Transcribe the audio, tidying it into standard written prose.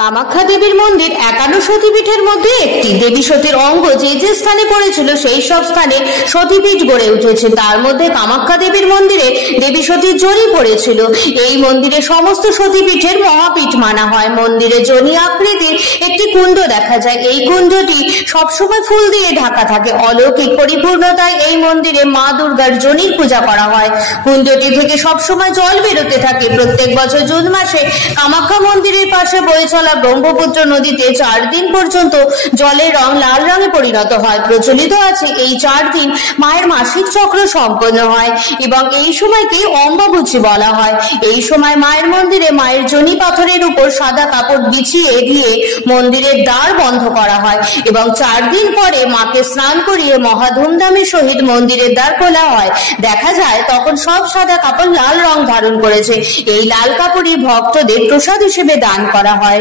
কামাখ্যা দেবীর মন্দির 51 সতীপীঠের মধ্যে একটি। দেবী সতীর অঙ্গ যে যে স্থানে পড়েছিল সেই সব স্থানে সতীপীঠ গড়ে উঠেছে। তার মধ্যে কামাখ্যা দেবীর মন্দিরে দেবী সতীর জনি পড়েছিল। এই মন্দিরে সমস্ত সতীপীঠের মহাপীঠ মানা হয়। মন্দিরে জনি আকৃতির একটি কুণ্ড দেখা যায়। এই কুণ্ডটি সবসময় ফুল দিয়ে ঢাকা থাকে। অলৌকিক পরিপূর্ণতায় এই মন্দিরে মা দুর্গার জনির পূজা করা হয়। কুণ্ডটি থেকে সবসময় জল বেরোতে থাকে। প্রত্যেক বছর জুন মাসে কামাখ্যা মন্দিরের পাশে বয়ে চলা ব্রহ্মপুত্র নদীতে 4 দিন পর্যন্ত জলের রং লাল রঙে পরিণত হয়। প্রচলিত আছে এই 4 দিন মায়ের মাসিক চক্র সম্পন্ন হয় এবং এই সময়কে অম্বাবুচি বলা হয়। এই সময় মায়ের মন্দিরে মায়ের জনি পাথরের উপর সাদা কাপড় বিছিয়ে দিয়ে মন্দিরের দ্বার বন্ধ করা হয় এবং 4 দিন পরে মাকে স্নান করিয়ে মহা ধুমধামের সহিত মন্দিরের দ্বার খোলা হয়। দেখা যায় তখন সব সাদা কাপড় লাল রং ধারণ করেছে। এই লাল কাপড়ই ভক্তদের প্রসাদ হিসেবে দান করা হয়।